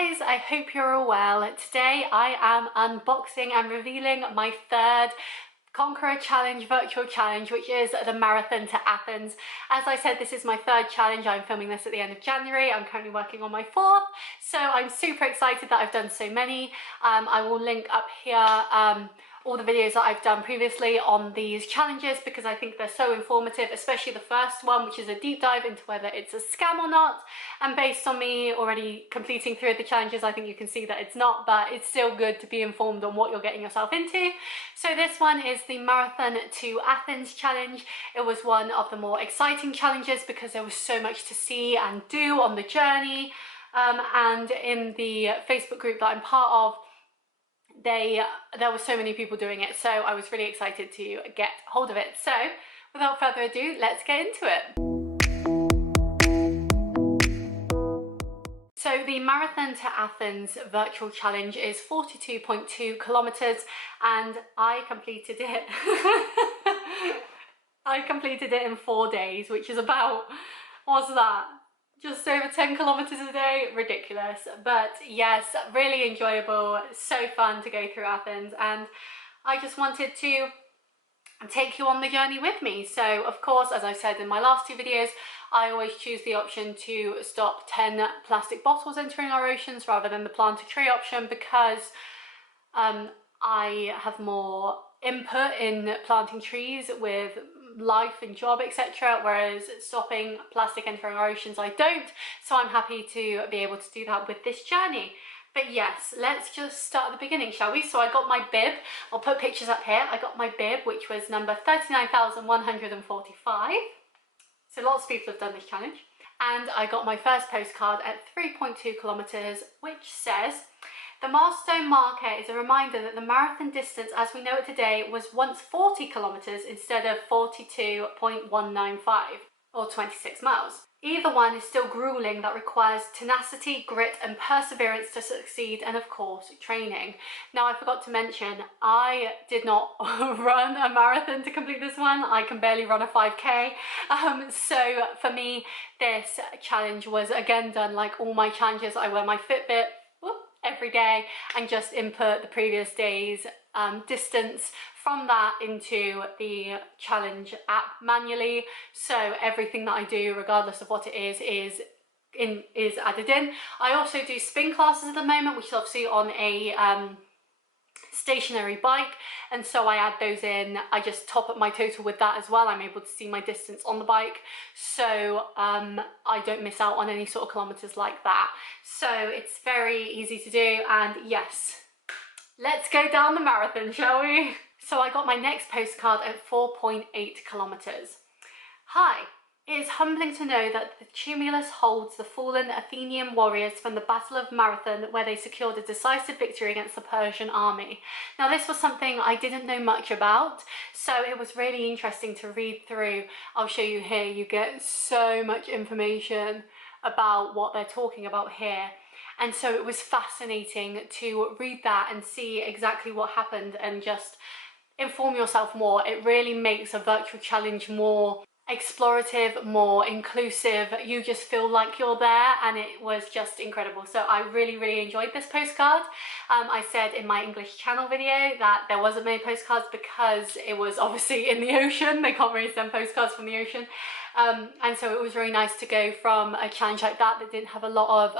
guys, I hope you're all well. Today I am unboxing and revealing my third Conqueror challenge, virtual challenge, which is the marathon to Athens. As I said, this is my third challenge. I'm filming this at the end of January. I'm currently working on my fourth, so I'm super excited that I've done so many. I will link up here all the videos that I've done previously on these challenges because I think they're so informative, especially the first one, which is a deep dive into whether it's a scam or not. And based on me already completing 3 of the challenges, I think you can see that it's not, but it's still good to be informed on what you're getting yourself into. So this one is the Marathon to Athens challenge. It was one of the more exciting challenges because there was so much to see and do on the journey. And in the Facebook group that I'm part of, there were so many people doing it, so I was really excited to get hold of it. So without further ado, let's get into it. So the Marathon to Athens virtual challenge is 42.2 kilometers and I completed it I completed it in 4 days, which is about, what's that? Just over 10 kilometers a day. Ridiculous, but yes, really enjoyable, so fun to go through Athens, and I just wanted to take you on the journey with me. So of course, as I said in my last 2 videos, I always choose the option to stop 10 plastic bottles entering our oceans rather than the plant a tree option because I have more input in planting trees with life and job, etc., whereas stopping plastic entering our oceans I don't. So I'm happy to be able to do that with this journey. But yes, let's just start at the beginning, shall we? So I got my bib. I'll put pictures up here. I got my bib, which was number 39,145. So lots of people have done this challenge. And I got my first postcard at 3.2 kilometers, which says, "The milestone marker is a reminder that the marathon distance as we know it today was once 40 kilometers instead of 42.195 or 26 miles. Either one is still grueling that requires tenacity, grit and perseverance to succeed, and of course training." Now I forgot to mention, I did not run a marathon to complete this one. I can barely run a 5k, so for me this challenge was again done like all my challenges. I wear my Fitbit every day and just input the previous day's distance from that into the challenge app manually, so everything that I do, regardless of what it is added in. I also do spin classes at the moment, which is obviously on a stationary bike, and so I add those in. I just top up my total with that as well. I'm able to see my distance on the bike, so I don't miss out on any sort of kilometers like that. So it's very easy to do, and yes, let's go down the marathon, shall we? So I got my next postcard at 4.8 kilometers. "Hi. It is humbling to know that the tumulus holds the fallen Athenian warriors from the Battle of Marathon, where they secured a decisive victory against the Persian army." Now this was something I didn't know much about, so it was really interesting to read through. I'll show you here. You get so much information about what they're talking about here. And so it was fascinating to read that and see exactly what happened and just inform yourself more. It really makes a virtual challenge more explorative, more inclusive. You just feel like you're there, and it was just incredible. So I really enjoyed this postcard. I said in my English channel video that there wasn't many postcards because it was obviously in the ocean. They can't really send postcards from the ocean, and so it was really nice to go from a challenge like that didn't have a lot of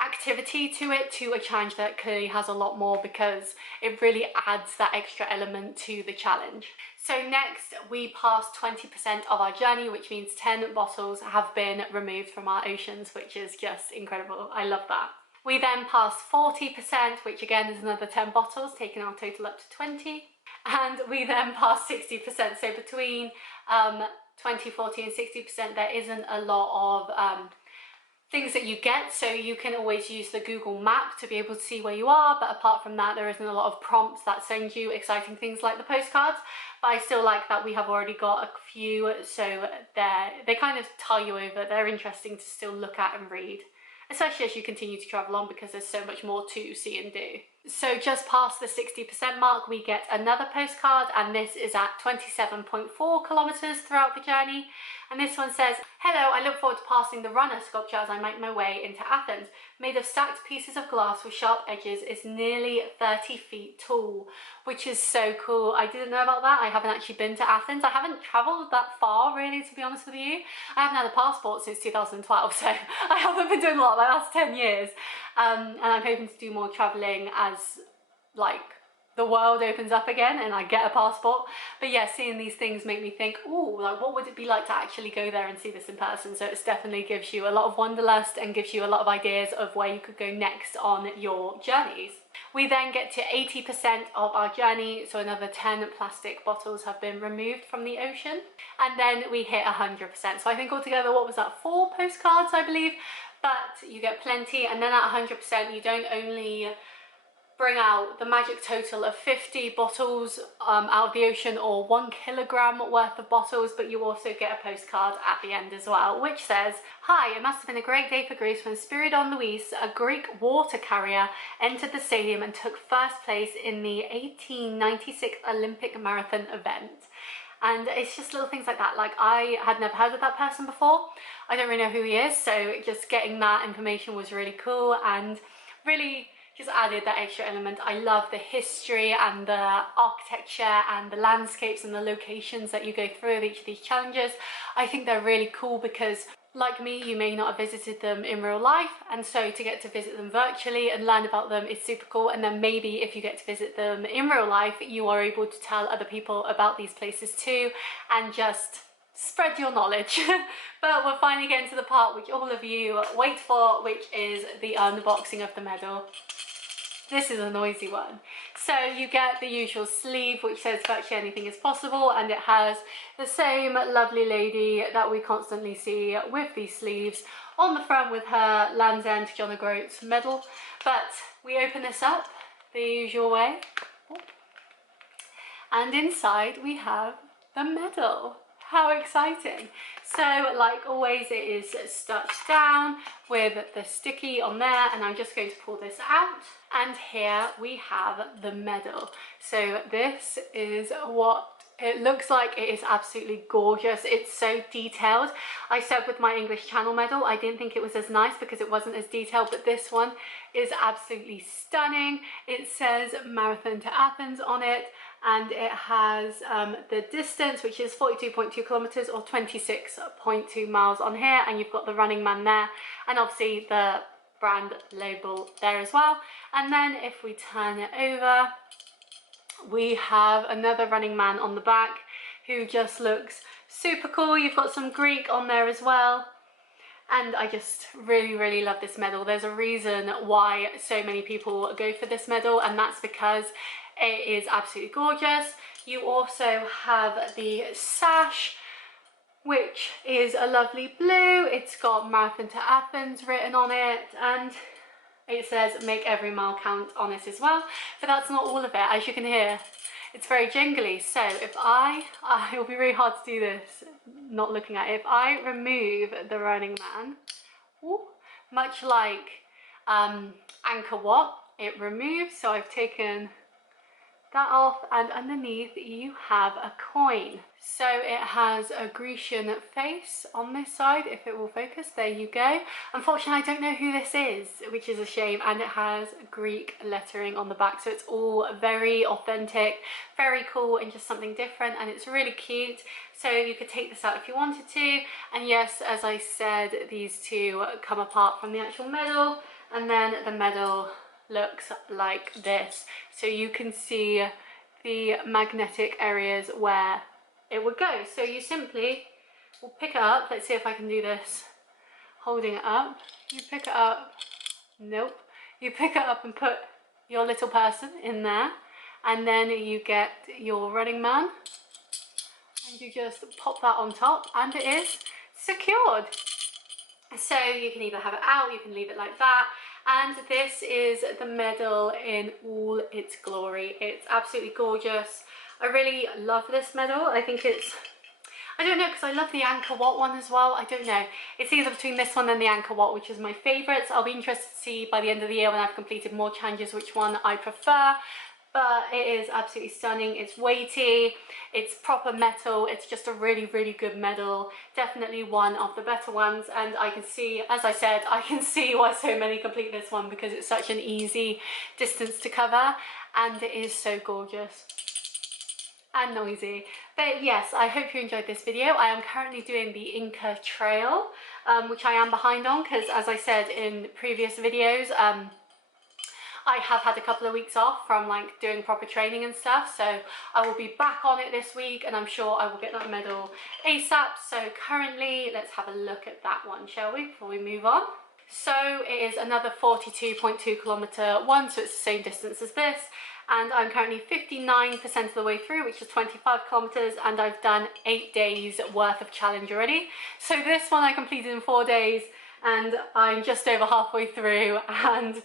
activity to it to a challenge that clearly has a lot more, because it really adds that extra element to the challenge. So next we passed 20% of our journey, which means 10 bottles have been removed from our oceans, which is just incredible. I love that. We then passed 40%, which again is another 10 bottles, taking our total up to 20. And we then passed 60%. So between 20, 40 and 60% there isn't a lot of things that you get, so you can always use the Google map to be able to see where you are, but apart from that there isn't a lot of prompts that send you exciting things like the postcards. But I still like that we have already got a few, so they kind of tie you over. They're interesting to still look at and read, especially as you continue to travel on, because there's so much more to see and do. So just past the 60% mark, we get another postcard, and this is at 27.4 kilometers throughout the journey. And this one says, "Hello, I look forward to passing the runner sculpture as I make my way into Athens. Made of stacked pieces of glass with sharp edges, it's nearly 30 feet tall," which is so cool. I didn't know about that. I haven't actually been to Athens. I haven't traveled that far, really, to be honest with you. I haven't had a passport since 2012, so I haven't been doing a lot the last 10 years. And I'm hoping to do more traveling as, like, the world opens up again and I get a passport. But yeah, seeing these things make me think, oh, like, what would it be like to actually go there and see this in person? So it definitely gives you a lot of wanderlust and gives you a lot of ideas of where you could go next on your journeys. We then get to 80% of our journey, so another 10 plastic bottles have been removed from the ocean, and then we hit 100%. So I think altogether, what was that, 4 postcards, I believe? But you get plenty, and then at 100% you don't only bring out the magic total of 50 bottles out of the ocean, or 1 kilogram worth of bottles, but you also get a postcard at the end as well, which says, "Hi, it must have been a great day for Greece when Spiridon Luis, a Greek water carrier, entered the stadium and took first place in the 1896 Olympic marathon event." And it's just little things like that. Like, I had never heard of that person before. I don't really know who he is, so just getting that information was really cool and really just added that extra element. I love the history and the architecture and the landscapes and the locations that you go through with each of these challenges. I think they're really cool because, like me, you may not have visited them in real life, and so to get to visit them virtually and learn about them is super cool. And then maybe if you get to visit them in real life, you are able to tell other people about these places too and just spread your knowledge. But we're finally getting to the part which all of you wait for, which is the unboxing of the medal. This is a noisy one. So you get the usual sleeve, which says virtually anything is possible, and it has the same lovely lady that we constantly see with these sleeves on the front with her Land's End John O'Groats medal. But we open this up the usual way, and inside we have the medal. How exciting. So, like always, it is stuck down with the sticky on there, and I'm just going to pull this out, and here we have the medal. So this is what it looks like. It is absolutely gorgeous. It's so detailed. I said with my English Channel medal I didn't think it was as nice because it wasn't as detailed, but this one is absolutely stunning. It says Marathon to Athens on it, and it has the distance, which is 42.2 kilometers or 26.2 miles on here, and you've got the Running Man there, and obviously the brand label there as well. And then if we turn it over, we have another Running Man on the back who just looks super cool. You've got some Greek on there as well. And I just really love this medal. There's a reason why so many people go for this medal, and that's because it is absolutely gorgeous. You also have the sash, which is a lovely blue. It's got Marathon to Athens written on it, and it says make every mile count on it as well. But that's not all of it. As you can hear, it's very jingly. So if it'll be really hard to do this not looking at it. If I remove the Running Man, much like Anchor Wat, it removes. So I've taken that off, and underneath you have a coin. So it has a Grecian face on this side, if it will focus. There you go. Unfortunately, I don't know who this is, which is a shame, and it has Greek lettering on the back, so it's all very authentic, very cool, and just something different, and it's really cute. So you could take this out if you wanted to, and yes, as I said, these two come apart from the actual medal, and then the medal looks like this. So you can see the magnetic areas where it would go. So you simply will pick it up. Let's see if I can do this holding it up. You pick it up. Nope. You pick it up and put your little person in there, and then you get your Running Man, and you just pop that on top, and it is secured. So you can either have it out, you can leave it like that. And this is the medal in all its glory. It's absolutely gorgeous. I really love this medal. I I don't know, because I love the Angkor Wat one as well. I don't know. It's either between this one and the Angkor Wat, which is my favourite. So I'll be interested to see by the end of the year when I've completed more challenges which one I prefer. But it is absolutely stunning. It's weighty, it's proper metal, it's just a really, really good medal. Definitely one of the better ones, and I can see, as I said, I can see why so many complete this one, because it's such an easy distance to cover, and it is so gorgeous and noisy. But yes, I hope you enjoyed this video. I am currently doing the Inca Trail, which I am behind on, because as I said in previous videos, I have had a couple of weeks off from like doing proper training and stuff, so I will be back on it this week, and I'm sure I will get that medal ASAP. So currently, let's have a look at that one, shall we, before we move on. So it is another 42.2 kilometer one, so it's the same distance as this, and I'm currently 59% of the way through, which is 25 kilometers, and I've done 8 days worth of challenge already. So this one I completed in 4 days, and I'm just over halfway through, and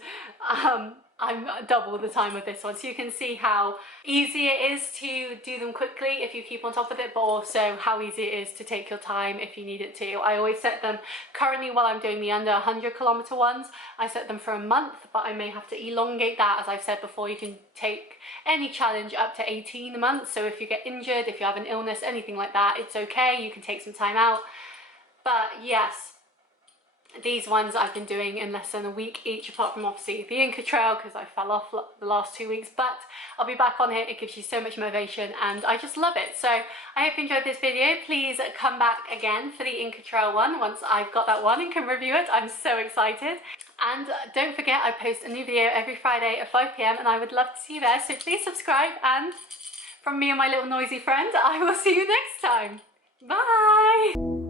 I'm double the time of this one. So you can see how easy it is to do them quickly if you keep on top of it, but also how easy it is to take your time if you need it to. I always set them, currently while I'm doing the under 100 kilometer ones, I set them for a month, but I may have to elongate that. As I've said before, you can take any challenge up to 18 months. So if you get injured, if you have an illness, anything like that, it's okay. You can take some time out. But yes, these ones I've been doing in less than a week each, apart from obviously the Inca Trail, because I fell off the last 2 weeks, but I'll be back on it. It gives you so much motivation, and I just love it. So I hope you enjoyed this video. Please come back again for the Inca Trail one once I've got that one and can review it. I'm so excited. And don't forget, I post a new video every Friday at 5 PM, and I would love to see you there. So please subscribe, and from me and my little noisy friend, I will see you next time. Bye!